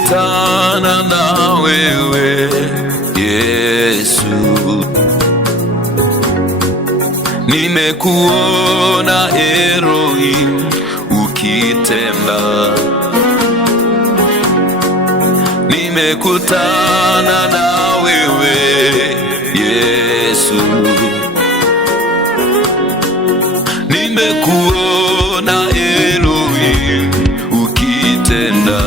nimekutana na wewe Yesu, nimekuona Elohim ukitenda, nimekutana na wewe Yesu, nimekuona Elohim ukitenda,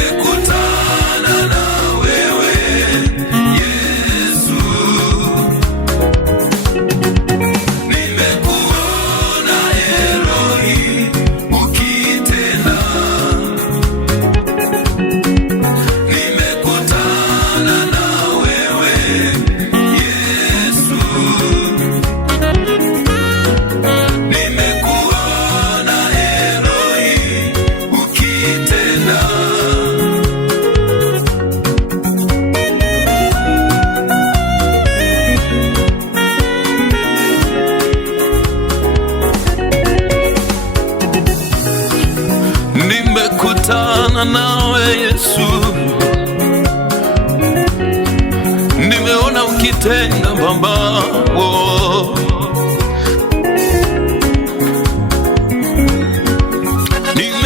nimekutana na wewe Yesu, nimekuona Elohim ukitenda, nimekutana na wewe Yesu, nimekuona Elohim ukitenda, nimekutana nawe Yesu, nimeona ukitenda Baba, oh.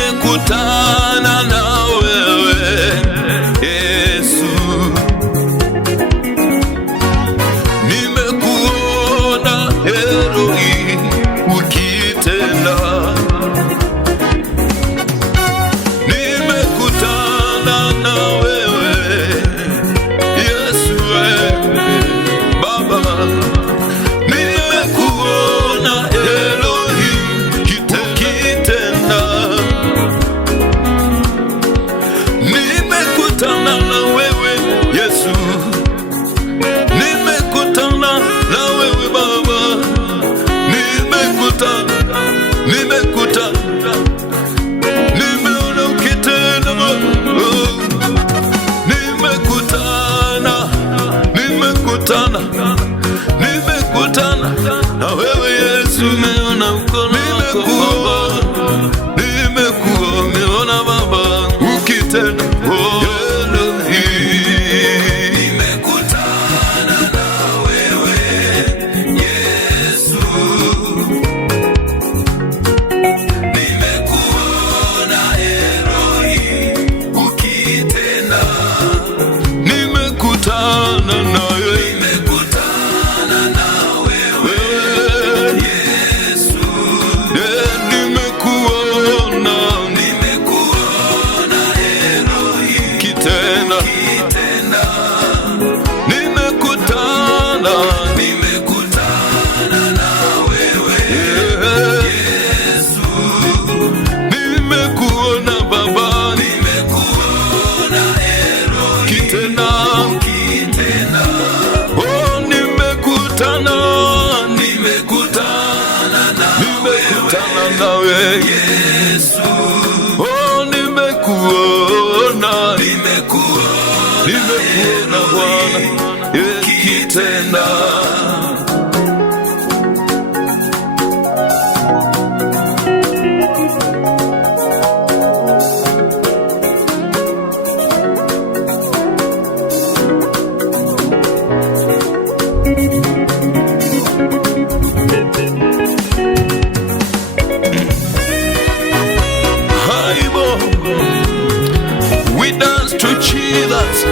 Nimekutana na wewe Yesu, nimekuona Elohim ukitenda, nimekutana na wewe Yesu, Baba, nimekuona Elohim ukitenda, nimekutana na wewe Yesu, nimekutana na wewe Baba, nimekutana, nimeona ukitenda, oh. Nimekutana na wewe Yesu, nimeona mkono wako, nimeona Baba ukitenda, oh. Nimekutana na wewe Yesu, nimekuona Elohim ukitenda, nimekutana na wewe Yesu, nimekuona Elohim ukitenda, nimekutana na wewe Yesu, nimekuona Baba, nimekuona Elohim ukitenda, oh, nimekutana nawe Yesu, oh, nimekuona Bwana ukitenda. We dance to Jesus.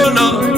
mkono